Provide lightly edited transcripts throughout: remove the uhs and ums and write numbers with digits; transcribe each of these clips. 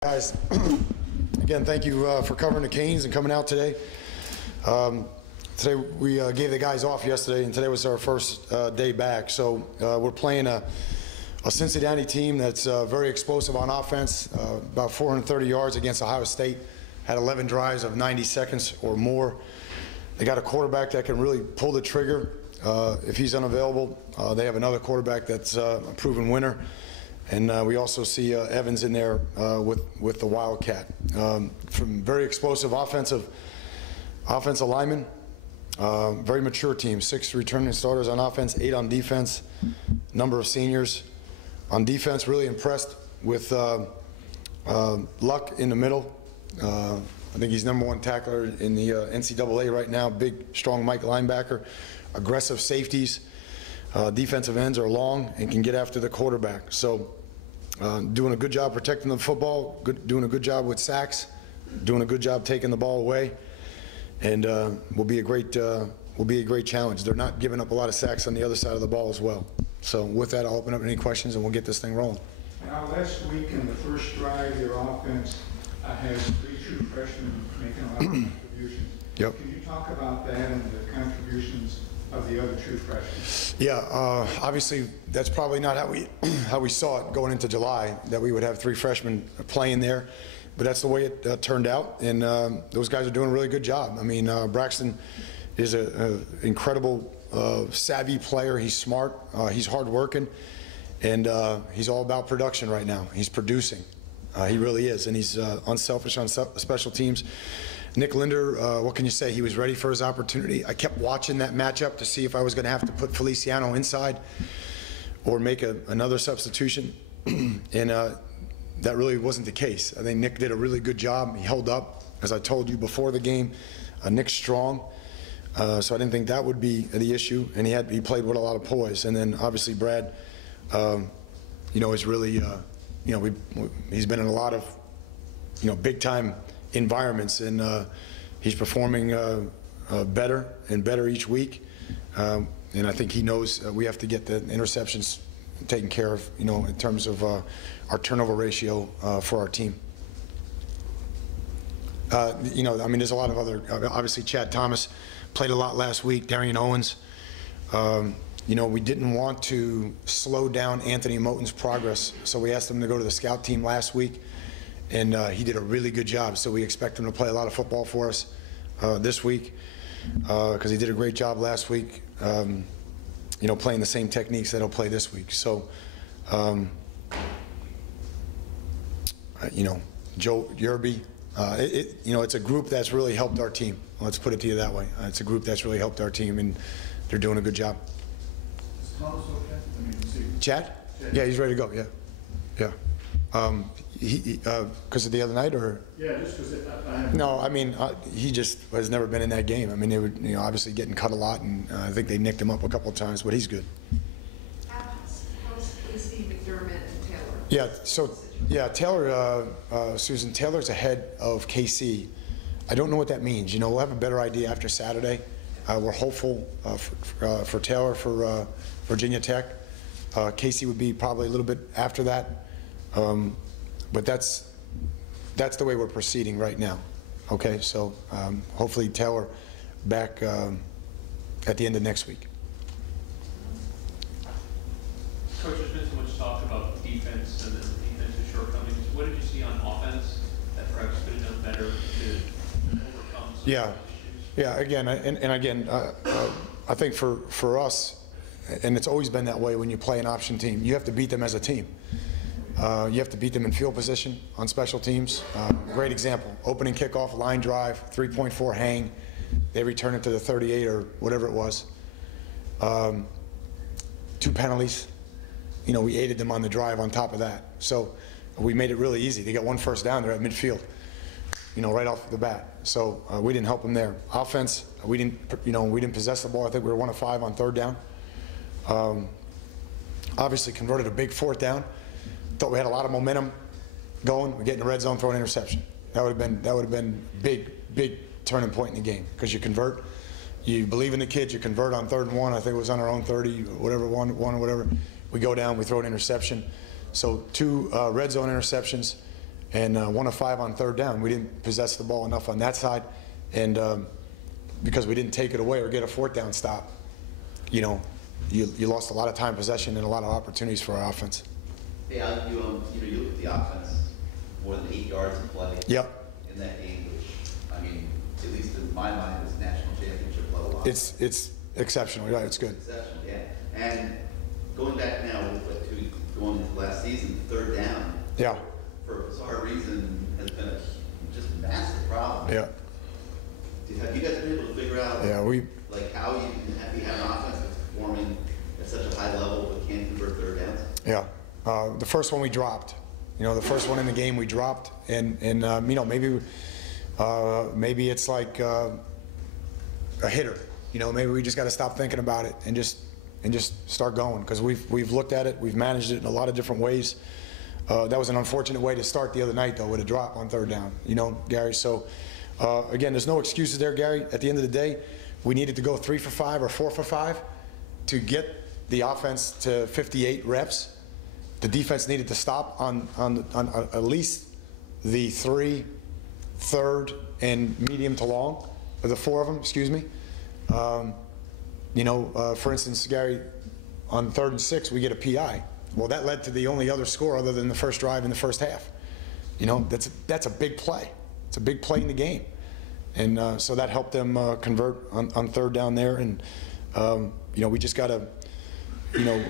Guys, again, thank you for covering the Canes and coming out today. Today we gave the guys off yesterday, and today was our first day back. So we're playing a Cincinnati team that's very explosive on offense, about 430 yards against Ohio State, had 11 drives of 90 seconds or more. They got a quarterback that can really pull the trigger. If he's unavailable, they have another quarterback that's a proven winner. And we also see Evans in there with the Wildcat. From very explosive offensive linemen, very mature team, 6 returning starters on offense, 8 on defense, number of seniors. On defense, really impressed with Luck in the middle. I think he's #1 tackler in the NCAA right now, big, strong Mike linebacker, aggressive safeties. Defensive ends are long and can get after the quarterback. So doing a good job protecting the football, doing a good job with sacks, doing a good job taking the ball away, and will be a great challenge. They're not giving up a lot of sacks on the other side of the ball as well. So with that, I'll open up any questions and we'll get this thing rolling. Now, last week in the first drive, your offense has 3 true freshmen making a lot of contributions. Yep. Can you talk about that and the contributions of the other true freshmen? Yeah, obviously that's probably not how we saw it going into July, that we would have 3 freshmen playing there, but that's the way it turned out, and those guys are doing a really good job. I mean, Braxton is an incredible, savvy player. He's smart, he's hardworking, and he's all about production right now. He's producing. He really is, and he's unselfish on special teams. Nick Linder, what can you say? He was ready for his opportunity. I kept watching that matchup to see if I was going to have to put Feliciano inside or make another substitution, and that really wasn't the case. I think Nick did a really good job. He held up, as I told you before the game. Nick's strong, so I didn't think that would be the issue, and he played with a lot of poise. And then obviously Brad, is really, he's been in a lot of, big time environments, and he's performing better and better each week, and I think he knows we have to get the interceptions taken care of, in terms of our turnover ratio for our team. I mean, there's a lot of other, obviously Chad Thomas played a lot last week, Darian Owens. We didn't want to slow down Anthony Moten's progress, so we asked him to go to the scout team last week, and he did a really good job. So we expect him to play a lot of football for us this week, because he did a great job last week, playing the same techniques that he'll play this week. So, Joe Yerby, it's a group that's really helped our team. Let's put it to you that way. It's a group that's really helped our team, and they're doing a good job. Is Thomas okay? Chad? Yeah, he's ready to go. Yeah. Because of the other night, or? Yeah, just because No, I mean, he just has never been in that game. I mean, they were, obviously getting cut a lot, and I think they nicked him up a couple of times, but he's good. How's Casey, McDermott, and Taylor? Yeah, so, Taylor, Susan, Taylor's ahead of KC. I don't know what that means. We'll have a better idea after Saturday. We're hopeful for Taylor for Virginia Tech. Casey would be probably a little bit after that. But that's the way we're proceeding right now. Okay, so hopefully Taylor back at the end of next week. Coach, there's been so much talk about defense and the defensive shortcomings. What did you see on offense that perhaps could have done better to overcome some of those issues? Yeah. Again, and again, I think for us, and it's always been that way when you play an option team, you have to beat them as a team. You have to beat them in field position on special teams. Great example, opening kickoff, line drive, 3.4 hang. They return it to the 38 or whatever it was. 2 penalties. We aided them on the drive on top of that. So we made it really easy. They got 1 first down there at midfield, right off the bat. So we didn't help them there. Offense, we didn't possess the ball. I think we were 1 of 5 on 3rd down. Obviously converted a big 4th down. Thought we had a lot of momentum going. We get in the red zone, throw an interception. That would have been big turning point in the game, because you convert, you believe in the kids, you convert on 3rd and 1. I think it was on our own 30, whatever, one or whatever. We go down, we throw an interception. So 2 red zone interceptions, and 1 of 5 on third down. We didn't possess the ball enough on that side, and because we didn't take it away or get a fourth down stop, you know, you lost a lot of time possession and a lot of opportunities for our offense. Hey, you look at the offense, more than 8 yards of play. Yep. In that game, which, I mean, at least in my mind, is national championship level offense. It's exceptional. Yeah, it's good. Exceptional, yeah. And going back now, going into last season, third down. Yeah. For a bizarre reason, has been a just massive problem. Yeah. Have you guys been able to figure out? Yeah, like how you can have an offense that's performing at such a high level but can't convert third downs? Yeah. The first one we dropped. You know, the first one in the game we dropped, and you know, maybe it's like a hitter. You know, maybe we just got to stop thinking about it and just start going, because we've looked at it, we've managed it in a lot of different ways. That was an unfortunate way to start the other night, though, with a drop on third down. You know, Gary. So again, there's no excuses there, Gary. At the end of the day, we needed to go 3 for 5 or 4 for 5 to get the offense to 58 reps. The defense needed to stop on at least the 3, third, and medium to long, or the 4 of them, excuse me. You know, for instance, Gary, on 3rd and 6, we get a PI. Well, that led to the only other score other than the first drive in the first half. You know, that's a big play. It's a big play in the game. And so that helped them convert on third down there. And, you know, we just got to, you know,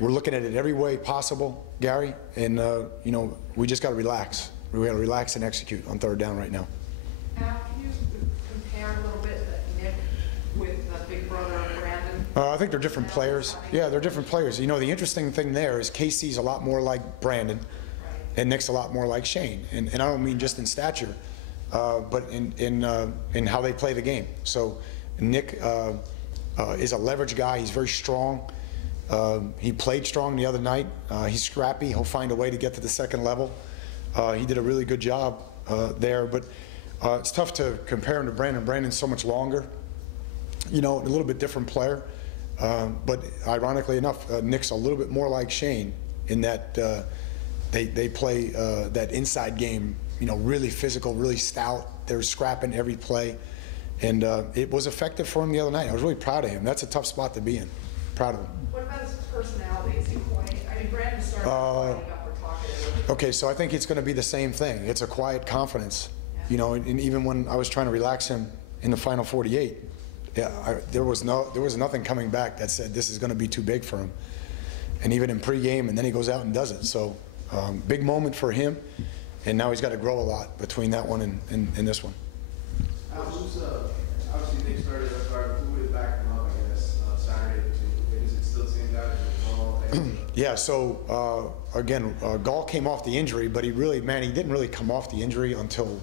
we're looking at it every way possible, Gary. And, you know, we just got to relax. We got to relax and execute on third down right now. Al, can you compare a little bit Nick with big brother Brandon? I think they're different players. Yeah, they're different players. You know, the interesting thing there is Casey's a lot more like Brandon, and Nick's a lot more like Shane. And I don't mean just in stature, but in how they play the game. So Nick is a leverage guy. He's very strong. He played strong the other night. He's scrappy. He'll find a way to get to the second level. He did a really good job there. But it's tough to compare him to Brandon. Brandon's so much longer. You know, a little bit different player. But ironically enough, Nick's a little bit more like Shane in that they play that inside game, you know, really physical, really stout. They're scrapping every play. And it was effective for him the other night. I was really proud of him. That's a tough spot to be in. Proud of him. What about his personality? Is he quiet? I mean, Brandon started quiet up or talkative. Okay, so I think it's going to be the same thing. It's a quiet confidence. You know, and even when I was trying to relax him in the final 48, yeah, there was nothing coming back that said this is going to be too big for him. And even in pregame, and then he goes out and does it. So big moment for him, and now he's got to grow a lot between that one and this one. Obviously Nick started at guard. Who would have backed him up, I guess, Saturday? Is it still the same guy? Yeah, so again, Gall came off the injury, but he didn't really come off the injury until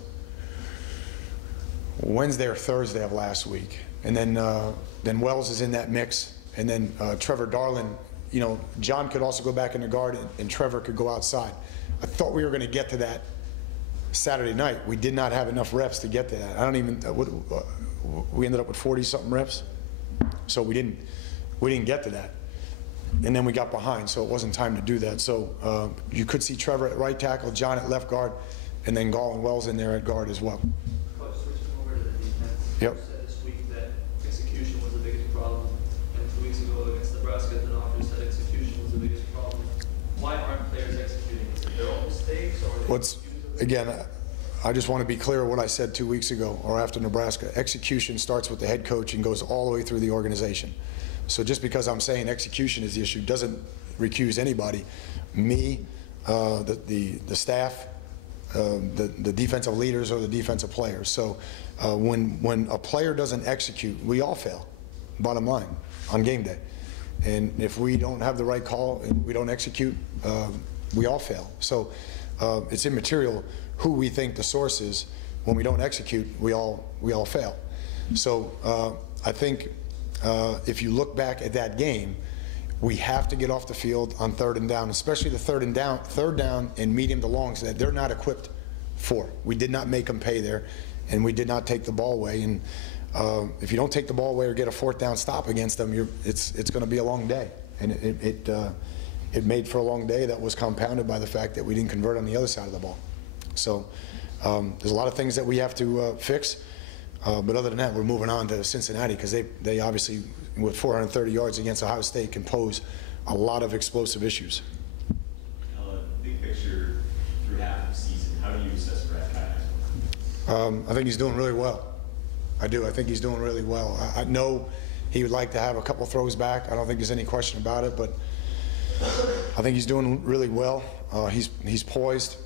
Wednesday or Thursday of last week. And then Wells is in that mix, and then Trevor Darling. You know, John could also go back in the guard, and Trevor could go outside. I thought we were going to get to that Saturday night. We did not have enough reps to get to that. I don't even. We ended up with 40-something reps, so we didn't get to that. And then we got behind, so it wasn't time to do that. So you could see Trevor at right tackle, John at left guard, and then Gall and Wells in there at guard as well. Coach, switching over to the defense. Yep. You said this week that execution was the biggest problem, and 2 weeks ago against Nebraska, the doctor said execution was the biggest problem. Why aren't players executing? Is it their own mistakes, or Again, I just want to be clear what I said 2 weeks ago or after Nebraska. Execution starts with the head coach and goes all the way through the organization. So just because I'm saying execution is the issue doesn't recuse anybody. Me, the staff, the defensive leaders, or the defensive players. So when a player doesn't execute, we all fail, bottom line, on game day. And if we don't have the right call and we don't execute, we all fail. So it's immaterial who we think the source is. When we don't execute, we all fail. So I think if you look back at that game, we have to get off the field on third and down, especially the third down and medium to longs that they're not equipped for. We did not make them pay there, and we did not take the ball away. And if you don't take the ball away or get a fourth down stop against them, it's going to be a long day. And it made for a long day that was compounded by the fact that we didn't convert on the other side of the ball. So there's a lot of things that we have to fix. But other than that, we're moving on to Cincinnati because they obviously, with 430 yards against Ohio State, can pose a lot of explosive issues. Big picture through half of the season, how do you assess Brad Kai's? I think he's doing really well. I do. I think he's doing really well. I know he would like to have a couple throws back. I don't think there's any question about it, but I think he's doing really well. He's poised.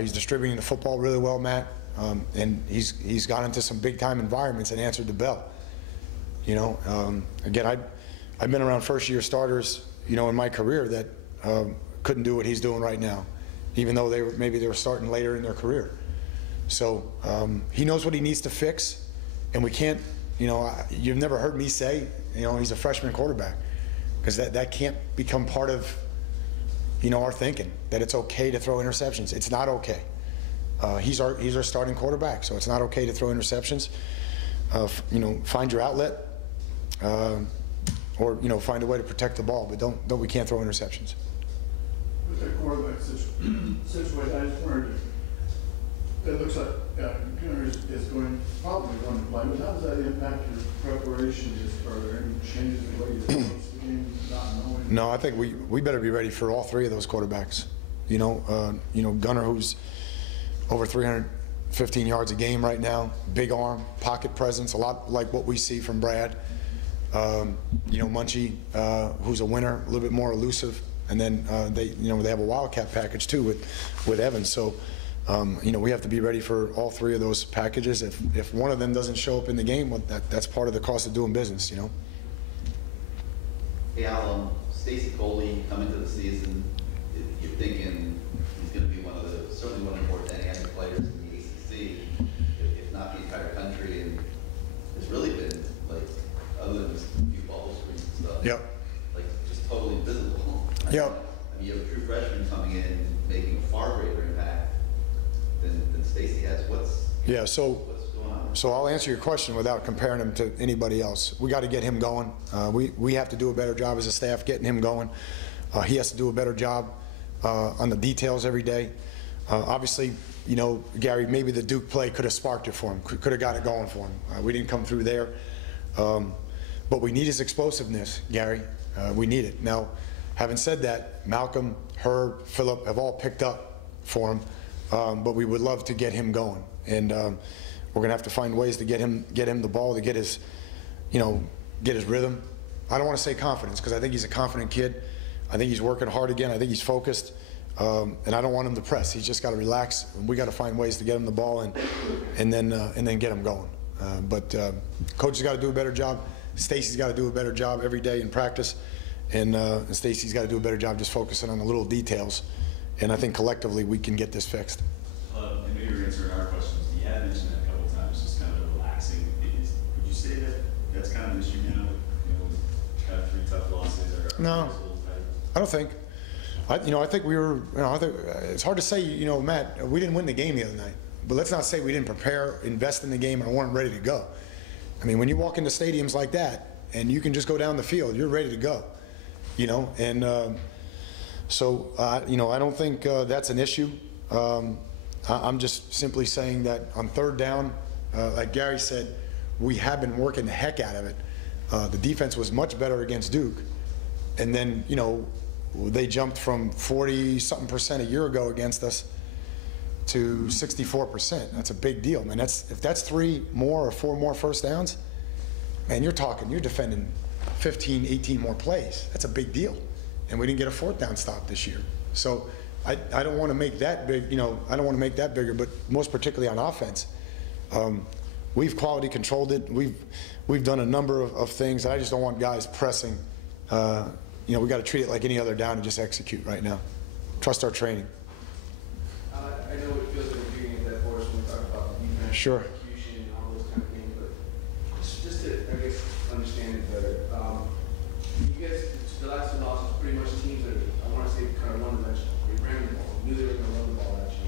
He's distributing the football really well, Matt. And he's got into some big-time environments and answered the bell. You know, again, I've been around first-year starters, you know, in my career that couldn't do what he's doing right now, even though maybe they were starting later in their career. So he knows what he needs to fix, and we can't, you know, you've never heard me say, you know, he's a freshman quarterback, because that can't become part of, you know, our thinking, that it's okay to throw interceptions. It's not okay. He's our starting quarterback, so it's not okay to throw interceptions. You know, find your outlet, or you know, find a way to protect the ball, but we can't throw interceptions. With the quarterback situation, I just wondered, it looks like Gunner is probably going to play, but how does that impact your preparation? Are there any changes in the way you approach the game, not knowing? No, I think we better be ready for all three of those quarterbacks. You know, Gunner, who's over 315 yards a game right now, big arm, pocket presence, a lot like what we see from Brad. You know, Munchie, who's a winner, a little bit more elusive, and then they have a wildcat package too with Evans. So you know, we have to be ready for all three of those packages. If one of them doesn't show up in the game, well, that's part of the cost of doing business. You know. Hey, Al, Stacy Coley coming to the season, you're thinking he's going to be certainly one of the more dynamic players in the ACC, if not the entire country, and it's really been, like, other than a few bubble screens and stuff, Yep. like, just totally invisible. Yep. I mean, you have a true freshman coming in, making a far greater impact than Stacy has. What's going on? So I'll answer your question without comparing him to anybody else. We got to get him going. We have to do a better job as a staff getting him going. He has to do a better job on the details every day. Obviously, you know, Gary, maybe the Duke play could have sparked it for him, could have got it going for him. We didn't come through there. But we need his explosiveness, Gary. We need it. Now, having said that, Malcolm, Herb, Phillip have all picked up for him, but we would love to get him going. And we're going to have to find ways to get him the ball, to get his, you know, get his rhythm. I don't want to say confidence, because I think he's a confident kid. I think he's working hard again. I think he's focused. And I don't want him to press. He's just got to relax. We got to find ways to get him the ball and then get him going. But coach has got to do a better job. Stacy's got to do a better job every day in practice, and Stacy's got to do a better job just focusing on the little details. And I think collectively we can get this fixed. And maybe you're answering our questions. You had mentioned that a couple of times, just kind of relaxing. Would you say that that's kind of an issue now? You know, kind of 3 tough losses. No, I don't think. I think we were. You know, it's hard to say. You know, Matt, we didn't win the game the other night, but let's not say we didn't prepare, invest in the game, and weren't ready to go. I mean, when you walk into stadiums like that, and you can just go down the field, you're ready to go. You know, and you know, I don't think that's an issue. I'm just simply saying that on third down, like Gary said, we have been working the heck out of it. The defense was much better against Duke, and then you know. They jumped from 40-something% a year ago against us to 64%. That's a big deal, man. If that's 3 more or 4 more first downs, man, you're defending 15, 18 more plays. That's a big deal. And we didn't get a 4th down stop this year. So I don't want to make that big, you know, I don't want to make that bigger, but most particularly on offense. We've quality controlled it. We've done a number of things. I just don't want guys pressing. You know, we got to treat it like any other down and just execute right now. Trust our training. I know it feels like we're getting into that portion when we talk about the defense, Sure. execution, and all those kind of things, but just to, I guess, understand it better. You guys, the last 2 losses, pretty much teams that I want to say kind of one-dimensional. They ran the ball, knew they were going to run the ball at you.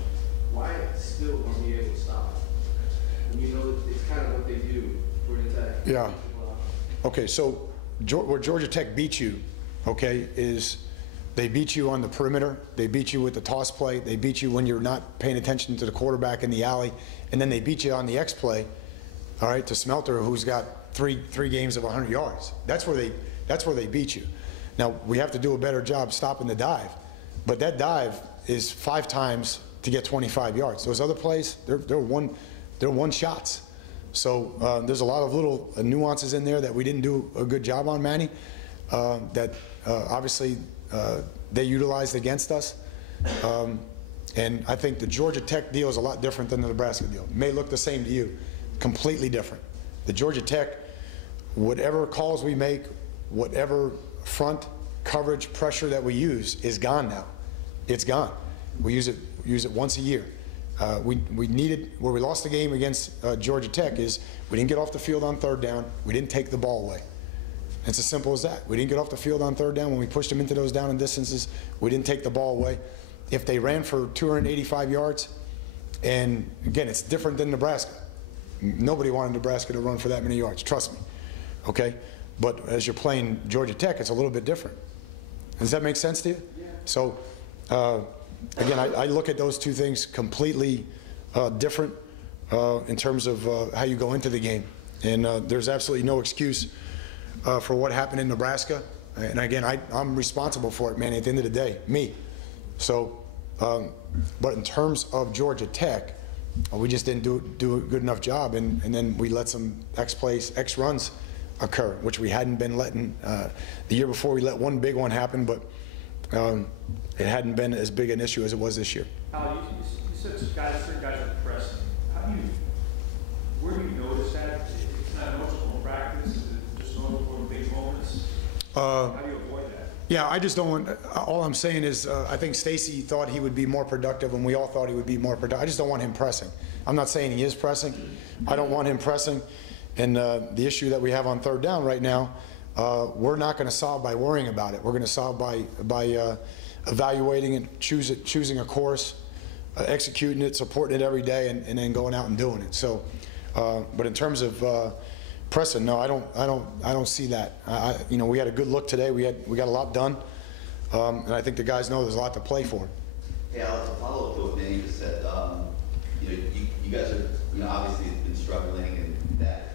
Why still weren't we able to stop it? And you know that it's kind of what they do for an attack. Yeah. Okay, so where Georgia Tech beat you, okay, is They beat you on the perimeter. They beat you with the toss play. They beat you when you're not paying attention to the quarterback in the alley. And then they beat you on the X play, all right, to Smelter, who's got three games of 100 yards. That's where they beat you. Now, we have to do a better job stopping the dive. But that dive is 5 times to get 25 yards. Those other plays, they're one shots. So there's a lot of little nuances in there that we didn't do a good job on, Manny, that obviously they utilized against us. And I think the Georgia Tech deal is a lot different than the Nebraska deal. It may look the same to you, completely different. The Georgia Tech, whatever calls we make, whatever front coverage pressure that we use is gone now. It's gone. We use it once a year. We needed, where we lost the game against Georgia Tech is we didn't get off the field on 3rd down. We didn't take the ball away. It's as simple as that. We didn't get off the field on 3rd down. When we pushed them into those down and distances, we didn't take the ball away. If they ran for 285 yards, and again, it's different than Nebraska. Nobody wanted Nebraska to run for that many yards, trust me, okay? But as you're playing Georgia Tech, it's a little bit different. Does that make sense to you? Yeah. So, again, I look at those two things completely different in terms of how you go into the game. And there's absolutely no excuse for what happened in Nebraska. And again, I'm responsible for it, man, at the end of the day, me. So, but in terms of Georgia Tech, we just didn't do a good enough job, and then we let some X runs occur, which we hadn't been letting. The year before, we let one big one happen, but it hadn't been as big an issue as it was this year. Al, you said certain guys are pressing. Where do you notice that? It's not noticeable in practice. Is it just noticeable in big moments? How do you avoid that? Yeah, I just don't want, all I'm saying is I think Stacy thought he would be more productive, and we all thought he would be more productive. I just don't want him pressing. I'm not saying he is pressing. I don't want him pressing. And the issue that we have on 3rd down right now, we're not going to solve by worrying about it. We're going to solve by evaluating and choosing a course, executing it, supporting it every day, and then going out and doing it. So, but in terms of pressing, no, I don't see that. You know, we had a good look today. We got a lot done, and I think the guys know there's a lot to play for. Yeah, to follow up to what Manny just said, you know, you guys are, you know, obviously been struggling, and that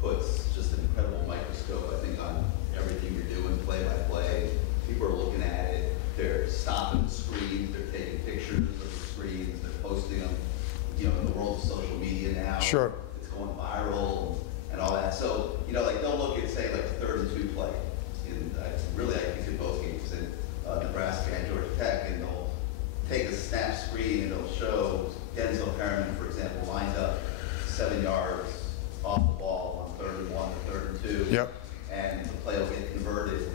puts just an incredible microscope, I think, on everything you're doing, play by play. People are looking at it. They're stopping screens. They're taking pictures of the screens. They're posting them. You know, in the world of social media now. Sure. It's going viral and all that. So, you know, like, don't look at, say, like the 3rd and 2 play. Really, I think in both games, in Nebraska and Georgia Tech, and they'll take a snap screen and it'll show Denzel Perriman, for example, lined up 7 yards off the ball on 3rd and 1 or 3rd and 2. Yep. And the play will get converted.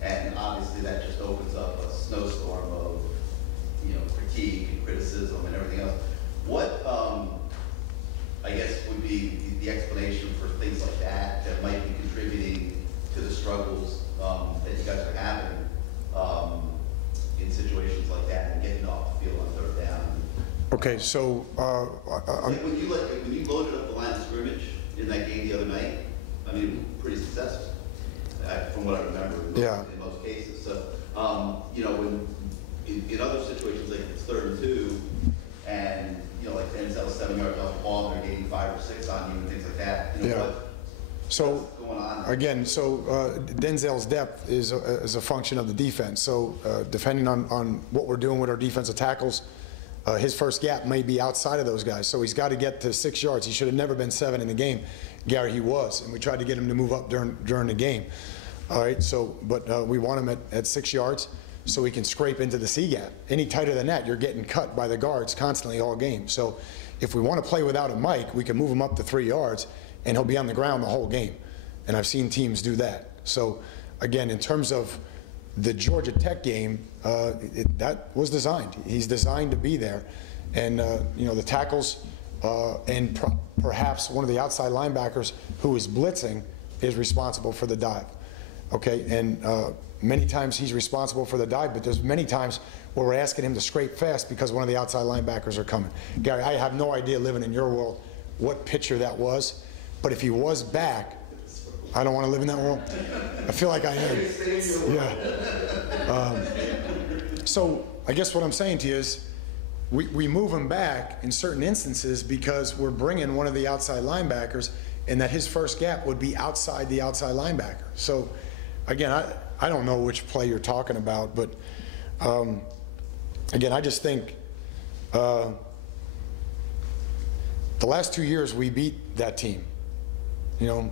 And obviously that just opens up a snowstorm of, you know, critique and criticism and everything else. What, I guess, would be the explanation for things like that might be contributing to the struggles that you guys are having in situations like that and getting off the field on 3rd down? Okay, so like when you loaded up the line of scrimmage in that game the other night, I mean, pretty successful, from what I remember in most cases. So, you know, when in other situations, like it's 3rd and 2, and you know, like Denzel 7 yards off the ball, and they're getting 5 or 6 on you and things like that. You know, what's going on? Again, so Denzel's depth is a function of the defense. So depending on what we're doing with our defensive tackles, his first gap may be outside of those guys. So he's got to get to 6 yards. He should have never been 7 in the game. Gary, he was, and we tried to get him to move up during the game. All right, so, but we want him at 6 yards so he can scrape into the C gap. Any tighter than that, you're getting cut by the guards constantly all game. So if we want to play without a Mike, we can move him up to 3 yards, and he'll be on the ground the whole game. And I've seen teams do that. So again, in terms of the Georgia Tech game, that was designed. He's designed to be there. And you know, the tackles and perhaps one of the outside linebackers who is blitzing is responsible for the dive. Okay, and many times he's responsible for the dive, but there's many times where we're asking him to scrape fast because one of the outside linebackers are coming. Gary, I have no idea, living in your world, what picture that was, but if he was back, I don't want to live in that world. I feel like I am. Yeah. So I guess what I'm saying to you is we move him back in certain instances because we're bringing one of the outside linebackers, and that his first gap would be outside the outside linebacker. So again, I don't know which play you're talking about, but again, I just think the last 2 years we beat that team, you know,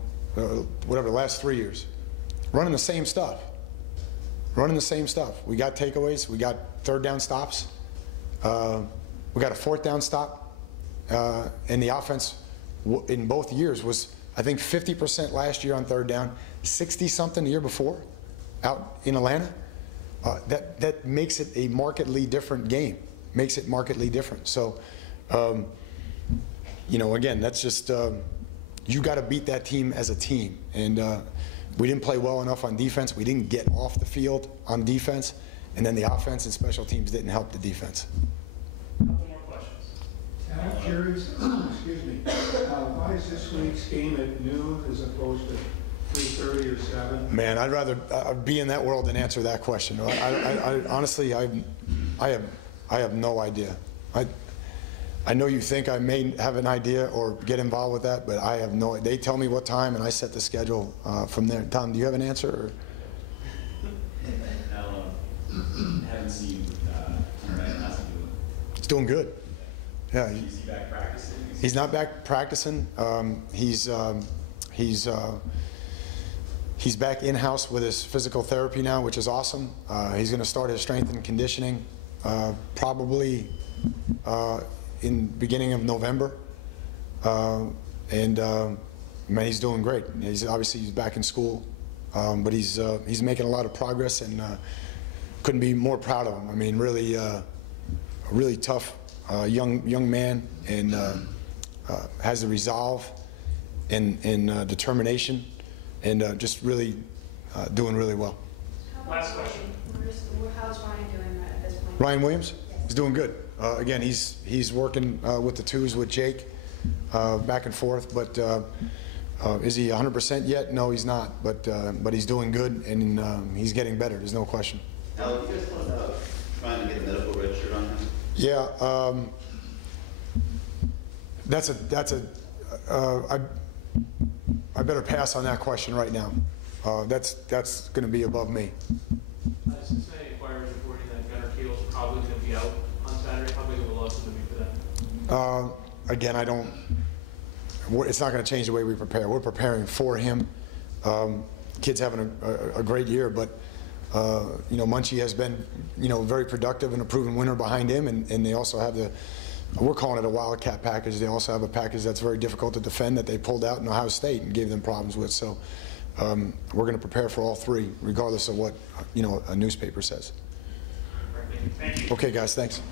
whatever, the last 3 years, running the same stuff. Running the same stuff. We got takeaways, we got third down stops, we got a fourth down stop, and the offense in both years was, I think, 50% last year on third down, 60-something the year before out in Atlanta. That makes it a markedly different game, makes it markedly different. So, you know, again, that's just, you got to beat that team as a team. And we didn't play well enough on defense. We didn't get off the field on defense. And then the offense and special teams didn't help the defense. Couple more questions. I'm curious, excuse me, why is this week's game at noon as opposed to 3:30 or 7? Man, I'd rather be in that world than answer that question. I honestly, I have no idea. I know you think I may have an idea or get involved with that, but I have no. They tell me what time, and I set the schedule from there. Tom, do you have an answer? Or? Haven't seen Hunter Knight last week. He's doing good. Yeah. Is he back practicing? He's not back practicing. He's back in-house with his physical therapy now, which is awesome. He's going to start his strength and conditioning probably in beginning of November. Man, he's doing great. He's back in school, but he's making a lot of progress, and couldn't be more proud of him. I mean, really, really tough young man, and has the resolve and determination, and just really doing really well. Last question. How's Ryan doing at this point? Ryan Williams is doing good. Again, he's working with the twos with Jake, back and forth. But is he 100% yet? No, he's not. But he's doing good, and he's getting better. There's no question. Al, do you guys want about trying to get a medical red shirt on him? Yeah, I better pass on that question right now. That's going to be above me. Cincinnati Enquirer is reporting that Gunnar Keel's probably going to be out on Saturday. How big of a loss would it be for them? Again, it's not going to change the way we prepare. We're preparing for him. Kid's having a great year, but you know, Munchie has been, you know, very productive and a proven winner behind him, and they also have we're calling it a wildcat package. They also have a package that's very difficult to defend that they pulled out in Ohio State and gave them problems with. So we're going to prepare for all three, regardless of what, you know, a newspaper says. Thank you. Okay, guys, thanks.